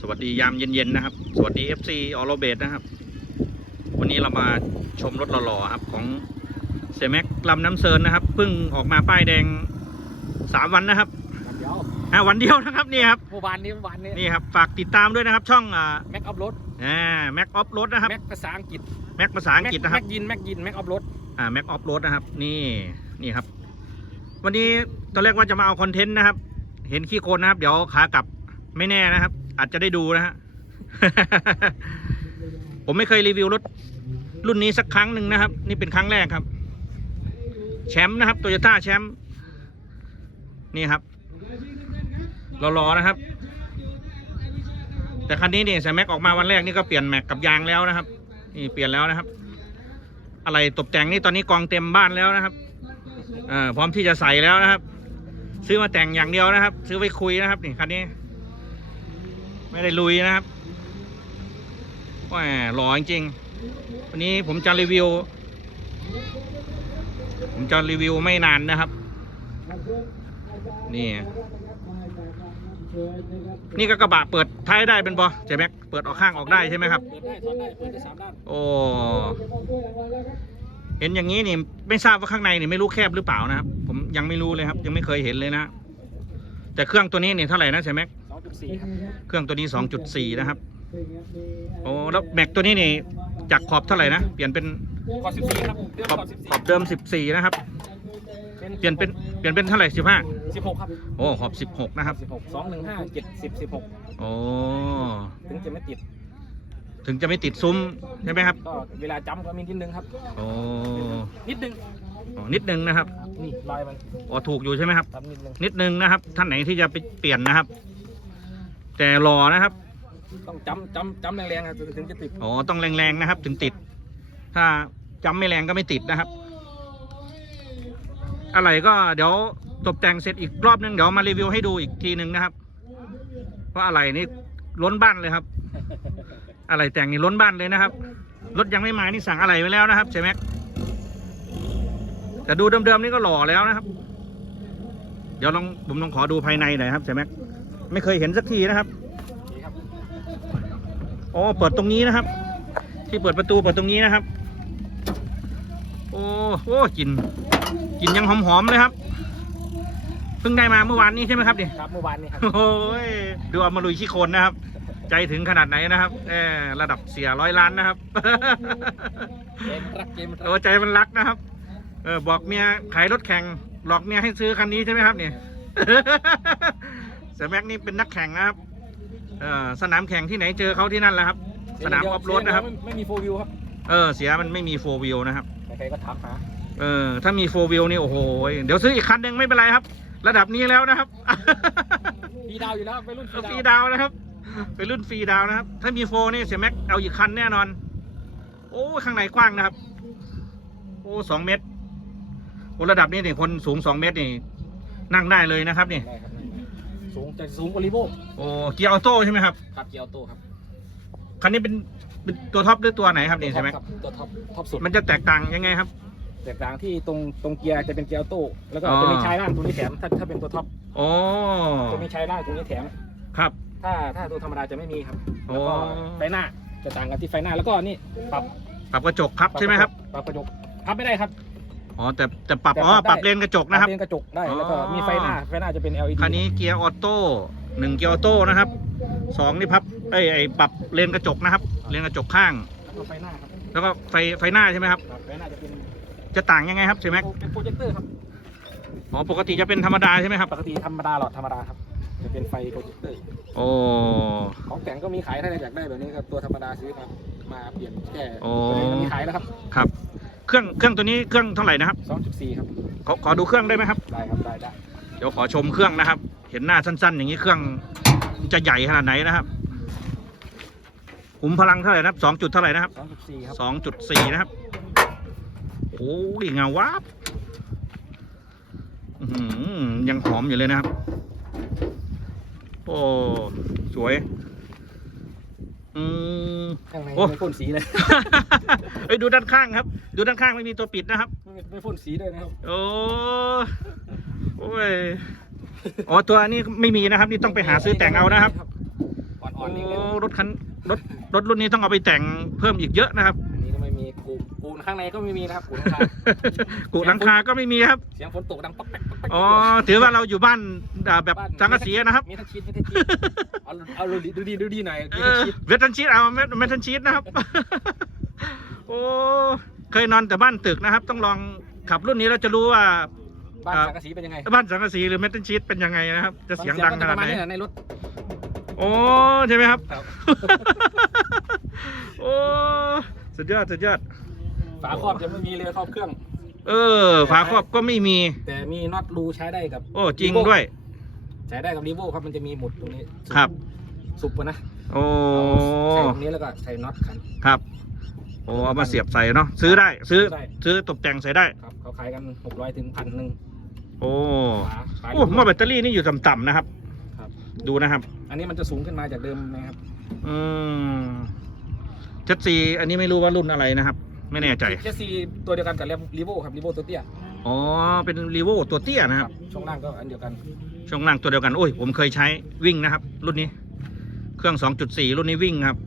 สวัสดียามเย็นๆนะครับ สวัสดี FC ออโรเบดนะครับ วันนี้เรามาชมรถหล่อๆครับของเซแม็กลำน้ำเซินนะครับเพิ่งออกมาป้ายแดงสามวันนะครับเดี๋ยวอ่าวันเดียวนะครับนี่ครับเมื่อวานนี้เมื่อวานนี้นี่ครับฝากติดตามด้วยนะครับ ช่องอ่าแม็กอัพรถอ่าแม็กออฟรถนะครับแม็กภาษาอังกฤษแม็กภาษาอังกฤษนะครับแม็กยินแม็กยินแม็กอัพรถอ่าแม็กออฟโรดนะครับ นี่นี่ครับ วันนี้ตอนแรกว่าจะมาเอาคอนเทนต์นะครับ เห็นขี้โคลนนะครับ เดี๋ยวขากลับไม่แน่นะครับ อาจจะได้ดูนะฮะ ผมไม่เคยรีวิวรถรุ่นนี้สักครั้งหนึ่งนะครับ นี่เป็นครั้งแรกครับ แชมป์นะครับโตโยต้าแชมป์นี่ครับรอๆนะครับ แต่คันนี้นี่ใส่แม็กออกมาวันแรกนี่ก็เปลี่ยนแม็กกับยางแล้วนะครับ นี่เปลี่ยนแล้วนะครับ อะไรตกแต่งนี่ตอนนี้กองเต็มบ้านแล้วนะครับอ่อพร้อมที่จะใส่แล้วนะครับ ซื้อมาแต่งอย่างเดียวนะครับ ซื้อไว้คุยนะครับ นี่คันนี้ ไม่ได้ลุยนะครับแหมหล่อจริงวันนี้ผมจะรีวิว ผมจะรีวิวไม่นานนะครับ นี่ นี่ก็กระบะเปิดท้ายได้เป็นปอเจ๊แม็กเปิดออกข้างออกได้ใช่ไหมครับ เปิดได้ถอนได้เปิดได้สามด้านโอ้เห็นอย่างนี้นี่ไม่ทราบว่าข้างในนี่ไม่รู้แคบหรือเปล่านะครับ ผมยังไม่รู้เลยครับ ยังไม่เคยเห็นเลยนะ แต่เครื่องตัวนี้เนี่ยเท่าไหร่นะเจ๊แม็ก ครับเครื่องตัวนี้สองจุดสี่นะครับโอ้แล้วแม็กตัวนี้นี่จากขอบเท่าไหร่นะ เปลี่ยนเป็นขอบ14ครับเดิมขขอบขอบเดิมสิบสี่นะครับเปลี่ยนเป็นเปลี่ยนเป็นเท่าไหร่สิบห้าสิบหกครับโอ้ขอบสิบหกนะครับสองหนึ่งห้าเจ็ดสิบสิบหกโอ้ถึงจะไม่ติดถึงจะไม่ติดซุ้มใช่ไหมครับเวลาจำก็มีนิดนึงครับ โอ้นิดนึงนิดนึงนะครับ นี่รอยมันอ๋อถูกอยู่ใช่ไหมครับ ครับนิดนึงนิดนึงนะครับ ท่านไหนที่จะไปเปลี่ยนนะครับ แต่รอนะครับ ต้องจำจำจำแรงๆครับถึงจะติดอ๋อต้องแรงๆนะครับ ถึงติด ถ้าจำไม่แรงก็ไม่ติดนะครับ อะไรก็เดี๋ยวตกแต่งเสร็จอีกรอบนึงเดี๋ยวมารีวิวให้ดูอีกทีหนึ่งนะครับ เพราะอะไรนี่ล้นบ้านเลยครับ อะไรแต่งนี่ล้นบ้านเลยนะครับรถยังไม่มานี่สั่งอะไรไว้แล้วนะครับใช่ไหมแต่ดูเดิมๆนี่ก็หล่อแล้วนะครับ เดี๋ยวลองผมลองขอดูภายในหน่อยครับใช่ไหม ไม่เคยเห็นสักทีนะครับนี่ครับอ๋อเปิดตรงนี้นะครับ ที่เปิดประตูเปิดตรงนี้นะครับ โอ้โหกลินกลินยังหอมๆเลยครับเพิ่งได้มาเมื่อวานนี้ใช่ไหมครับเนี่ยครับเมื่อวานนี้ครับโอ้ยดูเอามาลุยขี้โคลนนะครับ ใจถึงขนาดไหนนะครับเออระดับเสียร้อยล้านนะครับเกมรักเกมรักโอ้ใจมันรักนะครับ เออบอกเมียขายรถแข่งหลอกเมียให้ซื้อคันนี้ใช่ไหมครับเนี่ย เสือแม็กนี่เป็นนักแข่งนะครับเออสนามแข่งที่ไหนเจอเขาที่นั่นแหละครับ สนามออฟโรดนะครับ ไม่ไม่มีโฟวิวครับเออเสียมันไม่มีโฟวิวนะครับใครๆก็ถามหาเออถ้ามีโฟวิวนี่โอ้โหเดี๋ยวซื้ออีกคันหนึ่งไม่เป็นไรครับ ระดับนี้แล้วนะครับฟรีดาวอยู่แล้วไปรุ่นฟรีฟรีดาวดาวนะครับเป็นรุ่นฟรีดาวนะครับ ถ้ามีโฟนี่เสียแม็กเอาอีกคันแน่นอน โอ้ข้างในกว้างนะครับ โอ้สองเมตรโอ้ระดับนี้เนี่ยคนสูงสองเมตรนี่นั่งได้เลยนะครับนี่ได้ครับ สูงจะสูงกว่ารีโวโอ้เกียร์ออโต้ใช่ไหมครับ ครับเกียร์ออโต้ครับคันนี้เป็นเป็นตัวท็อปหรือตัวไหนครับนี่ใช่ไหมครับตัวท็อปท็อปสุดมันจะแตกต่างยังไงครับ แตกต่างที่ตรงตรงเกียร์จะเป็นเกียร์ออโต้แล้วก็อ๋อจะมีชายล่างตรงนี้แถมถ้าถ้าเป็นตัวท็อปโอ้จะมีชายล่างตรงนี้แถมครับ ถ้าถ้าตัวธรรมดาจะไม่มีครับโอ้แล้วก็ไฟหน้าจะต่างกันที่ไฟหน้าแล้วก็นี่ปรับปรับกระจกพับใช่ไหมครับปรับกระจกพับไม่ได้ครับ อ๋อแต่แต่ปรับแต่อ๋อปรับได้ปรับเลนกระจกนะครับปเป็นกระจกได้แล้วก็อ๋อ มีไฟหน้าไฟหน้าจะเป็น LED คันนี้เกียร์ออโต้หนึ่งเกียร์ออโต้นะครับสองนี่พับเอ้ยไอปรับเลนกระจกนะครับ เลนกระจกข้าง แล้วก็ไฟหน้าครับแล้วก็ไฟไฟหน้าใช่ไหมครับ ครับไฟหน้าจะเป็นจะต่างยังไงครับใช่ไหมเป็นโปรเจคเตอร์ครับอ๋อปกติจะเป็นธรรมดาใช่ไหมครับปกติธรรมดาหลอดธรรมดาครับจะเป็นไฟโปรเจคเตอร์ โอ้ ของแต่งก็มีขายถ้าอยากได้แบบนี้ครับตัวธรรมดาซื้อมามาเปลี่ยนแค่โอ้ ตัวนี้ก็มีขายแล้วครับครับ เครื่องเครื่องตัวนี้เครื่องเท่าไหร่นะครับ2.4ครับขอขอดูเครื่องได้ไหมครับ ได้ครับได้ได้เดี๋ยวขอชมเครื่องนะครับ เห็นหน้าสั้น ๆ อย่างนี้เครื่องจะใหญ่ขนาดไหนนะครับขุมพลังเท่าไหร่นะครับสองจุดเท่าไหร่นะครับ2.4ครับสองจุดสี่นะครับโอ้ยเงาวับอื้อหือยังหอมอยู่เลยนะครับ โอ้ สวย อืม ข้างในโอ้ ไม่พ่นสีเลยเอ้ยดูด้านข้างครับ ดูด้านข้างไม่มีตัวปิดนะครับ ไม่ไม่พ่นสีด้วยนะครับโอ้โอ้ยอ๋อตัวนี้ไม่มีนะครับ นี่ต้องไปหาซื้อแต่งเอานะครับอ่อ่อนนิดนึงโอ้รถคันรถรถรุ่นนี้ต้องเอาไปแต่งเพิ่มอีกเยอะนะครับ อันนี้ก็ไม่มีกูปูนข้างในก็ไม่มีนะครับปูนข้างกูหลังคาก็ไม่มีครับ เสียงฝนตกดังป๊อกแป๊กป๊ อกแป๊กอ๋อถือว่าเราอยู่บ้านอ่าแบบบ้านสังกะสีนะครับ มีทั้งชีสมีทั้งชีสเอาเอาดูดีดูดีดูดีหน่อยมีเอทั้งอชีสเวทันชีตเอาเวทเวทันชีตนะครับ โอ้เคยนอนแต่บ้านตึกนะครับ ต้องลองขับรุ่นนี้เราจะรู้ว่าบ้านอ่าสังกะสีเป็นยังไงบ้านสังกะสีหรือเมทัลชีตเป็นยังไงนะครับ จะเสียงดังขนาดไหนเสียก็จะประมณในรถโอ้ใช่ไหมครับครับ โอ้สุดยอดสุดยอดฝาครอบจะไม่มีเลยครอบเครื่อง เออ ฝาครอบก็ไม่มี แต่มีน็อตรูใช้ได้กับโอ้จริงด้วย ใช้ได้กับรีโวครับมันจะมีหมุดตรงนี้ครับ สุปอะนะโอ้ใช้ตรงนี้แล้วก็ใช้น็อตขันครับโอ้เอามาเสียบใส่เนาะซื้อได้ซื้อได้ซื้อตกแต่งใส่ได้ครับเขาขายกันหกร้อยถึงพันหนึ่งโอ้ฝาฝาโอ้หม้อแบตเตอรี่นี่อยู่ต่ำๆนะครับครับ ดูนะครับ อันนี้มันจะสูงขึ้นมาจากเดิมนะครับ อืมเจ็ดซีอันนี้ไม่รู้ว่ารุ่นอะไรนะครับ ไม่แน่ใจ เจสซีตัวเดียวกันกับรีโวครับรีโวตัวเตี้ยอ๋อ เป็นรีโวตัวเตี้ยนะครับช่วงล่างก็อันเดียวกันช่วงล่างตัวเดียวกัน โอ้ย ผมเคยใช้วิ่งนะครับ รุ่นนี้ เครื่อง 2.4 รุ่นนี้วิ่งครับ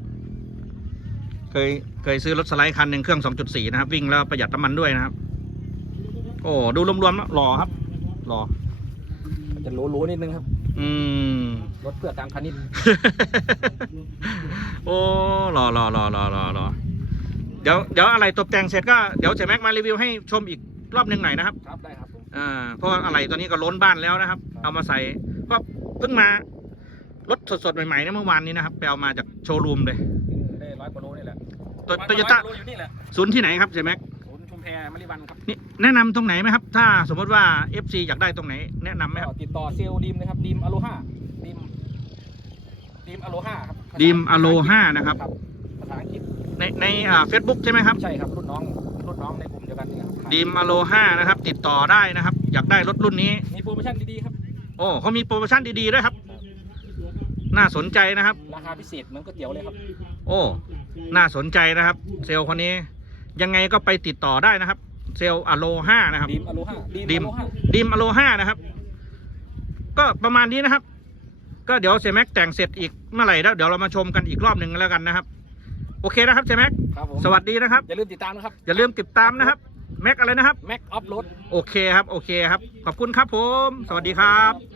เคย เคยซื้อรถสไลด์คันหนึ่งเครื่อง 2.4 นะครับ วิ่งแล้วประหยัดน้ำมันด้วยนะครับ โอ้ ดูรวมๆแล้วหล่อครับ หล่อมันจะโหลๆนิดนึงครับอืม รถเพื่อการพาณิชย์ โอ้รอรอรอรอรอรอ เดี๋ยวเดี๋ยวอะไรตกแต่งเสร็จก็เดี๋ยวเสียแม็กมารีวิวให้ชมอีกรอบหนึ่งหน่อยนะครับครับได้ครับผมอ่าเพราะว่าอะไรตัวนี้ก็ล้นบ้านแล้วนะครับ เอามาใส่ก็เพิ่งมารถสดๆใหม่ๆเนี่ยเมื่อวานนี้นะครับไปเอามาจากโชว์รูมเลยได้ร้อยกว่าโลนี่แหละตัวโตโยต้าร้อโลอยู่นี่แหละศูนย์ที่ไหนครับเสียแม็กศูนย์ชุมแพมริวันครับนี่แนะนำตรงไหนไหมครับ ถ้าสมมติว่า FC อยากได้ตรงไหน แนะนำไหมครับก็ติดต่อเซลล์ดีมนะครับดีมอโลฮาดีมดีมอโลฮาครับดีมอโลห้านะครับ ในในอ่าเฟซบุ๊กใช่ไหมครับ ใช่ครับรุ่นน้องรุ่นน้องในกลุ่มเดียวกันนี่ครับดีมอโลห้านะครับ ติดต่อได้นะครับ อยากได้รถรุ่นนี้ มีโปรโมชั่นดีๆครับ โอ้เขามีโปรโมชั่นดีๆด้วยครับ น่าสนใจนะครับ ราคาพิเศษเหมือนก๋วยเตี๋ยวเลยครับ โอ้ น่าสนใจนะครับ เซลล์คนนี้ ยังไงก็ไปติดต่อได้นะครับ เซลล์อโลห้านะครับ ดีมอโลฮาดีดีมมอโลฮาดีมอโลห้านะครับ ก็ประมาณนี้นะครับ ก็เดี๋ยวเซแม็กแต่งเสร็จอีกเมื่อไหร่แล้วเดี๋ยวเรามาชมกันอีกรอบหนึ่งแล้วกันนะครับ โอเคนะครับเซแม็กครับผมสวัสดีนะครับ อย่าลืมติดตามนะครับ อย่าลืมติดตามนะครับแม็กอะไรนะครับแม็กออฟโรดโอเคครับ โอเคครับ ขอบคุณครับผม สวัสดีครับ